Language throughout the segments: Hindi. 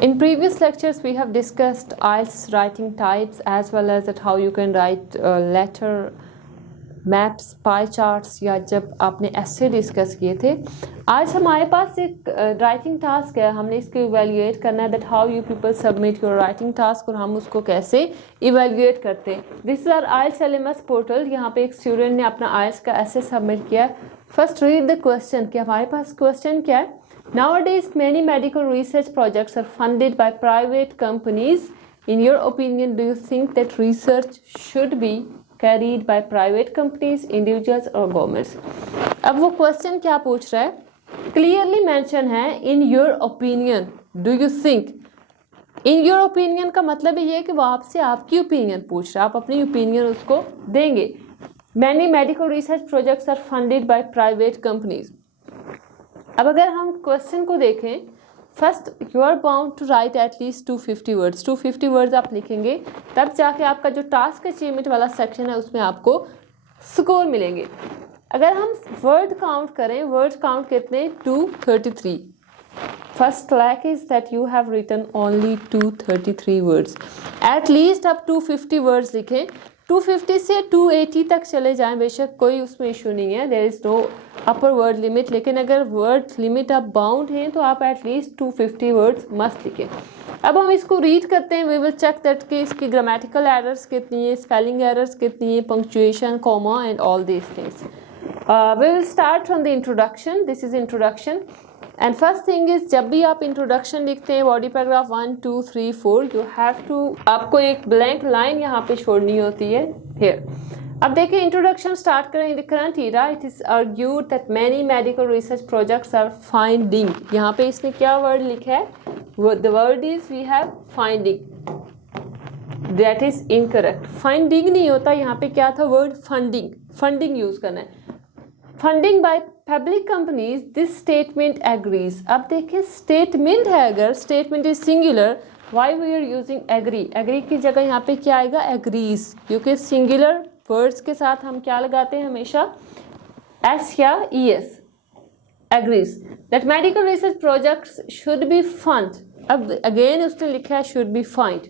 In previous lectures we have discussed IELTS writing types as well as that how you can write letter, maps, pie charts या जब आपने ऐसे डिस्कस किए थे। आज हमारे पास एक राइटिंग टास्क है, हमने इसको इवेल्युएट करना है that how you people submit your writing task और हम उसको कैसे इवेल्युएट करते हैं। This is our IELTS LMS portal. यहाँ पे एक स्टूडेंट ने अपना IELTS का ऐसे सबमिट किया। फर्स्ट रीड द क्वेश्चन कि हमारे पास क्वेश्चन क्या है। Nowadays, many medical research projects are funded by private companies. In your opinion, do you think that research should be carried by private companies, individuals or governments? अब वो क्वेश्चन क्या पूछ रहा है, क्लियरली मेंशन है in your opinion, do you think. In your opinion का मतलब ये है कि वो आपसे आपकी ओपिनियन पूछ रहा है, आप अपनी ओपिनियन उसको देंगे। Many medical research projects are funded by private companies. अब अगर हम क्वेश्चन को देखें, first you are bound to write at least 250 words. 250 words आप लिखेंगे तब जाके आपका जो टास्क अचीवमेंट वाला सेक्शन है उसमें आपको स्कोर मिलेंगे। अगर हम वर्ड काउंट करें, वर्ड काउंट कितने, 233। First lack is that you have written only 233 words. At least आप 250 वर्ड्स लिखें। 250 से 280 तक चले जाएं, बेशक कोई उसमें इशू नहीं है, there is no upper word limit. लेकिन अगर वर्ड लिमिट आप बाउंड हैं तो आप एटलीस्ट 250 वर्ड्स मस्ट लिखें। अब हम इसको रीड करते हैं। वी विल चेक दैट कि इसकी ग्रामेटिकल एरर्स कितनी है, स्पेलिंग एरर्स कितनी है, punctuation, comma and all these things. We will start from the introduction. This is introduction and first thing is, जब भी आप इंट्रोडक्शन लिखते हैं body paragraph 1 2 3 4, you have to, आपको एक ब्लैंक लाइन यहाँ पे छोड़नी होती है हियर। अब देखिए इंट्रोडक्शन स्टार्ट करें। In the current era it is argued that many medical research projects are finding। यहाँ पे इसने क्या वर्ड लिखा है, the word is we have finding, that is incorrect। finding नहीं होता, यहाँ पे क्या था वर्ड funding, funding यूज करना है। Funding by public companies, this statement agrees. अब देखिए स्टेटमेंट है, अगर statement is singular, why we are using agree. Agree की जगह यहाँ पे क्या आएगा, एग्रीज, क्योंकि सिंगुलर वर्ड्स के साथ हम क्या लगाते हैं हमेशा, एस या ES। Agrees that medical research projects should be fund. अब अगेन उसने लिखा है शुड बी फाइंड,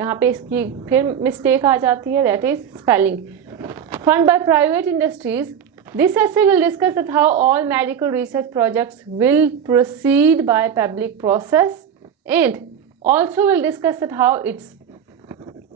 यहाँ पे इसकी फिर मिस्टेक आ जाती है, that is spelling. Fund by private industries, this essay will discuss that how all medical research projects will proceed by public process and also will discuss that how it's।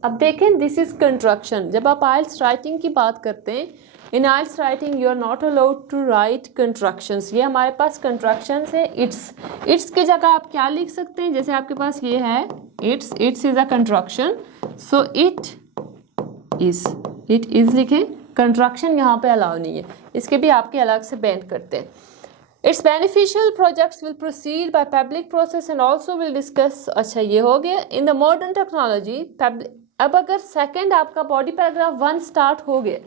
अब देखें दिस इज कंस्ट्रक्शन। जब आप IELTS राइटिंग की बात करते हैं, in IELTS writing you are not allowed to write constructions. ये हमारे पास कंस्ट्रक्शंस है। इट्स की जगह आप क्या लिख सकते हैं, जैसे आपके पास ये है it's is a construction, so it is लिखें। कंस्ट्रक्शन यहाँ पे अलाउ नहीं है, इसके भी आपके अलग से बैन करते हैं। It's beneficial projects will proceed by public process and also will discuss. अच्छा ये हो गया इन द मॉडर्न टेक्नोलॉजी। अब अगर सेकंड आपका बॉडी पैराग्राफ 1 स्टार्ट हो गया,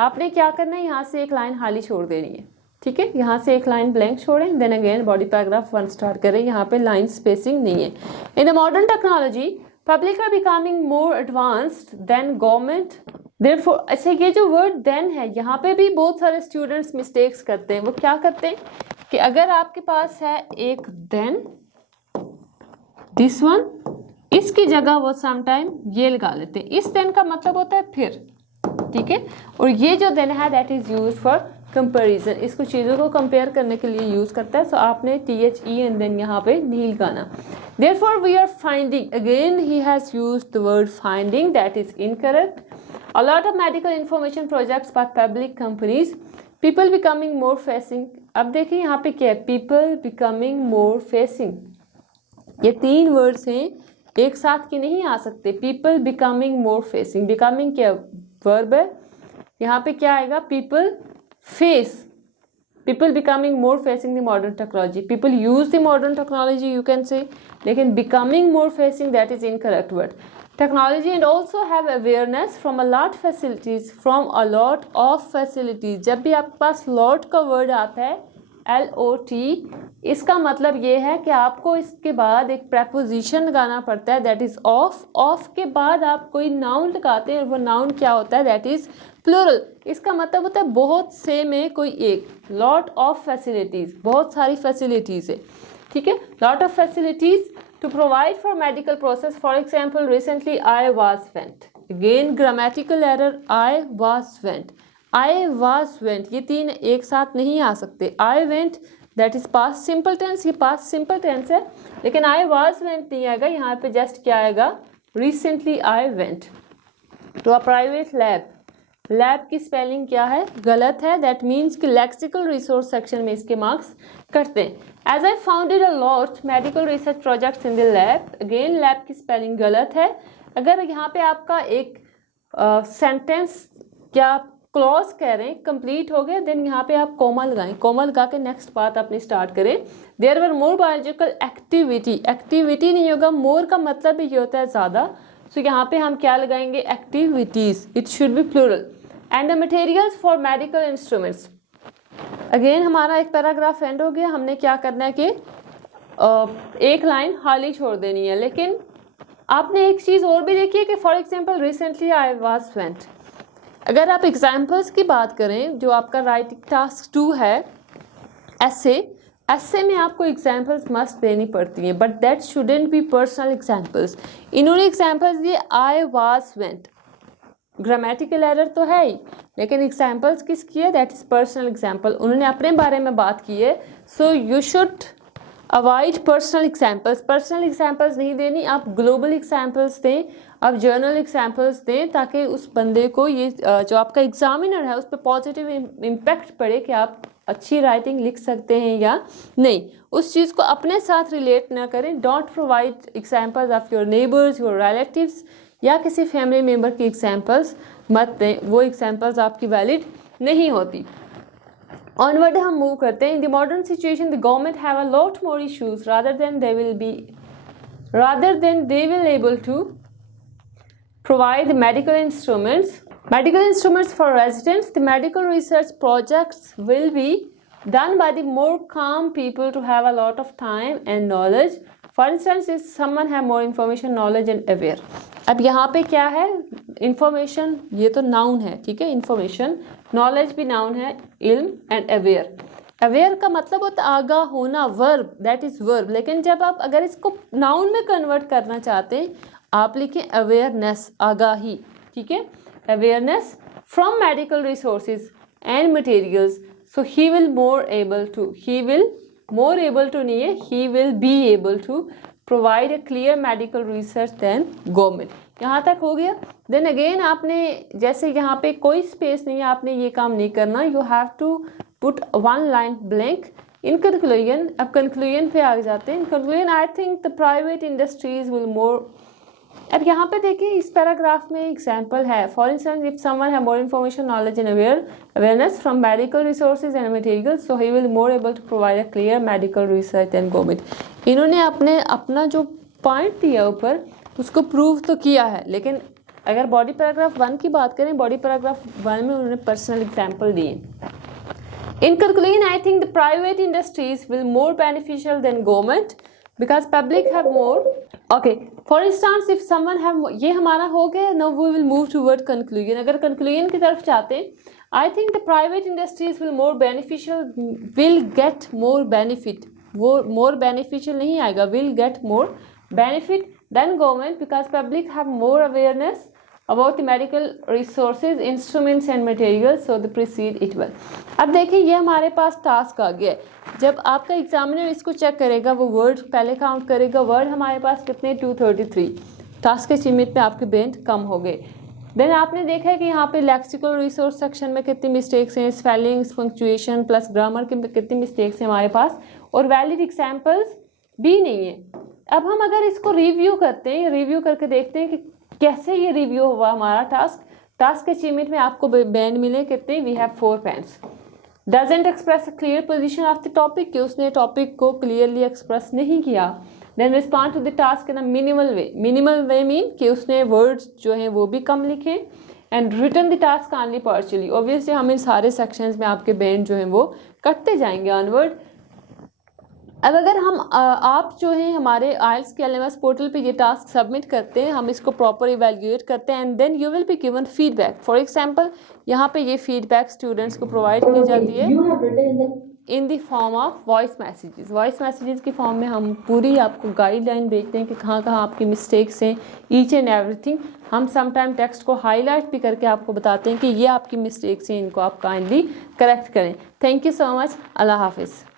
आपने क्या करना है, यहाँ से एक लाइन खाली छोड़ देनी है, ठीक है। यहाँ से एक लाइन ब्लैंक छोड़ें, then again body paragraph 1 start करें। यहाँ पे लाइन स्पेसिंग नहीं है। In the modern technology public are becoming more advanced than government. Therefore, अच्छा ये जो वर्ड देन है, यहाँ पे भी बहुत सारे स्टूडेंट्स मिस्टेक्स करते हैं। वो क्या करते हैं कि अगर आपके पास है एक देन, दिस वन, इसकी जगह वो समटाइम ये लगा लेते हैं। इस देन का मतलब होता है फिर, ठीक है। और ये जो देन है that is use for comparison, इसको चीज़ों को कंपेयर करने के लिए यूज करता है। सो आपने THE एंड देन यहाँ पे नहीं लगाना। Therefore, we are finding, again he has used the word finding, that is incorrect। A lot of medical information projects by public companies, people becoming more facing। अब देखिए यहाँ पे क्या है, people becoming more facing। ये 3 वर्ड्स हैं, एक साथ की नहीं आ सकते। people becoming more facing, becoming क्या वर्ब है, यहाँ पे क्या आएगा, people face। people becoming more facing the modern technology, people use the modern technology you can say, लेकिन becoming more facing that is incorrect word। technology and also have awareness from a lot facilities, from a lot of facilities। जब भी आपके पास lot का word आता है LOT, इसका मतलब ये है कि आपको इसके बाद एक preposition लगाना पड़ता है, that is of के बाद आप कोई noun लगाते हैं और वो noun क्या होता है, that is plural। इसका मतलब होता है बहुत से में कोई एक, lot of facilities, बहुत सारी facilities है, ठीक है। lot of facilities to provide for medical process. For example, recently I was went. Again grammatical error, I was went. I was went, ये तीन एक साथ नहीं आ सकते. I went that is past simple tense, ये past simple tense है, लेकिन I was went नहीं आएगा. यहाँ पे just क्या आएगा, recently I went to a private lab. Lab की स्पेलिंग क्या है, गलत है. दैट मीन्स कि लेक्सिकल रिसोर्स सेक्शन में इसके मार्क्स कटते हैं. As I founded a lot medical research projects in the lab. Again lab की स्पेलिंग गलत है. अगर यहाँ पे आपका एक सेंटेंस क्या क्लॉज कह रहे हैं कंप्लीट हो गया, देन यहाँ पे आप कोमा लगाएं. कोमा लगा के नेक्स्ट बात अपनी स्टार्ट करें. There were more biological activity. Activity नहीं होगा, मोर का मतलब ये होता है ज़्यादा. सो यहाँ पे हम क्या लगाएंगे, activities. It should be plural. And the materials for medical instruments. Again हमारा एक पैराग्राफ एंड हो गया. हमने क्या करना है कि एक लाइन खाली छोड़ देनी है. लेकिन आपने एक चीज़ और भी देखी है कि for example recently I was went. अगर आप एग्जांपल्स की बात करें, जो आपका राइटिंग टास्क 2 है ऐसे में आपको एग्जांपल्स मस्ट देनी पड़ती हैं, but that shouldn't be personal examples. इन्होंने एग्जांपल्स दिए I was went, grammatical error तो है ही, लेकिन एग्जांपल्स किसकी है, दैट इज पर्सनल एग्जांपल. उन्होंने अपने बारे में बात की है. So you should avoid personal examples. Personal examples नहीं देनी, आप ग्लोबल एग्जांपल्स दें, आप जर्नल एग्जांपल्स दें, ताकि उस बंदे को ये जो आपका एग्जामिनर है उस पर पॉजिटिव इम्पैक्ट पड़े कि आप अच्छी राइटिंग लिख सकते हैं या नहीं. उस चीज़ को अपने साथ रिलेट ना करें. Don't provide examples of your neighbours, your relatives या किसी फैमिली मेम्बर की एग्जांपल्स मत दें. वो एग्जांपल्स आपकी वैलिड नहीं होती. ऑनवर्ड हम मूव करते हैं. In the modern situation the government have a lot more issues rather than they will able to provide medical instruments for residents. The medical research projects will be done by the more calm people to have a lot of time and knowledge. For instance, if someone have more information, knowledge and aware. अब यहाँ पे क्या है, information ये तो noun है, ठीक है. information, knowledge भी noun है, इल्म and aware. aware का मतलब होता है आगाह होना, verb, that is verb. लेकिन जब आप अगर इसको noun में convert करना चाहते हैं, आप लिखें अवेयरनेस, आगाही, ठीक है. Awareness from medical resources and materials. So he will more able to नहीं है, he will be able to provide a clear medical research than government. यहाँ तक हो गया. देन अगेन आपने जैसे यहाँ पे कोई स्पेस नहीं है, आपने ये काम नहीं करना. You have to put one line blank. In conclusion, अब कंक्लूजन पे आ जाते हैं. In conclusion I think the private industries will more. अब यहाँ पे देखिए इस पैराग्राफ में एग्जांपल है. For instance if someone have more information, knowledge and awareness from medical resources and materials, so he will more able to provide a clear medical research and government. इन्होंने अपना जो पॉइंट दिया ऊपर उसको प्रूव तो किया है. लेकिन अगर बॉडी पैराग्राफ 1 की बात करें, बॉडी पैराग्राफ 1 में उन्होंने पर्सनल एग्जाम्पल दिए. In conclusion I think the private industries will more beneficial than government because public have more. Okay, for instance if someone have, ये हमारा हो गया. now we will move toward conclusion. अगर conclusion की तरफ चाहते हैं, I think the private industries will more beneficial, will get more benefit. वो more beneficial नहीं आएगा, will get more benefit than government because public have more awareness about the medical resources, instruments and materials, so they proceed it well. अब देखिए ये हमारे पास टास्क आ गया. जब आपका एग्जामिनर इसको चेक करेगा, वो वर्ड पहले काउंट करेगा. वर्ड हमारे पास कितने, 233. टास्क अचीवमेंट में आपके बेंट कम हो गए. देन आपने देखा है कि यहाँ पे लेक्सिकल रिसोर्स सेक्शन में कितनी मिस्टेक्स हैं, स्पेलिंग्स, पंक्चुएशन प्लस ग्रामर के कितनी मिस्टेक्स हैं हमारे पास, और वैलिड एग्जाम्पल्स भी नहीं है. अब हम अगर इसको रिव्यू करते हैं, रिव्यू करके देखते हैं कि कैसे ये रिव्यू हुआ हमारा टास्क अचीवमेंट में. आपको बैंड मिले कितने, we have 4 bands. Doesn't express a clear position of the topic, कि उसने टॉपिक को क्लियरली एक्सप्रेस नहीं किया. Then respond to the task in a minimal way. Minimal way mean कि उसने वर्ड्स जो हैं वो भी कम लिखे. And return the task only partially. Obviously हम इन सारे सेक्शंस में आपके बैंड जो हैं वो कटते जाएंगे ऑनवर्ड. अब अगर हम आप जो है हमारे आइल्स के LMS पोर्टल पे ये टास्क सबमिट करते हैं, हम इसको प्रॉपर इवेल्युएट करते हैं and then you will be given feedback. For example यहाँ पे ये फीडबैक स्टूडेंट्स को प्रोवाइड की जाती है. In the form of voice messages. Voice messages की फॉर्म में हम पूरी आपको गाइडलाइन भेजते हैं कि कहाँ कहाँ आपकी मिस्टेक्स हैं, ईच एंड एवरीथिंग। हम समटाइम टेक्स्ट को हाईलाइट भी करके आपको बताते हैं कि ये आपकी मिस्टेक्स हैं, इनको आप काइंडली करेक्ट करें। Thank you so much. अल्लाह हाफिज़।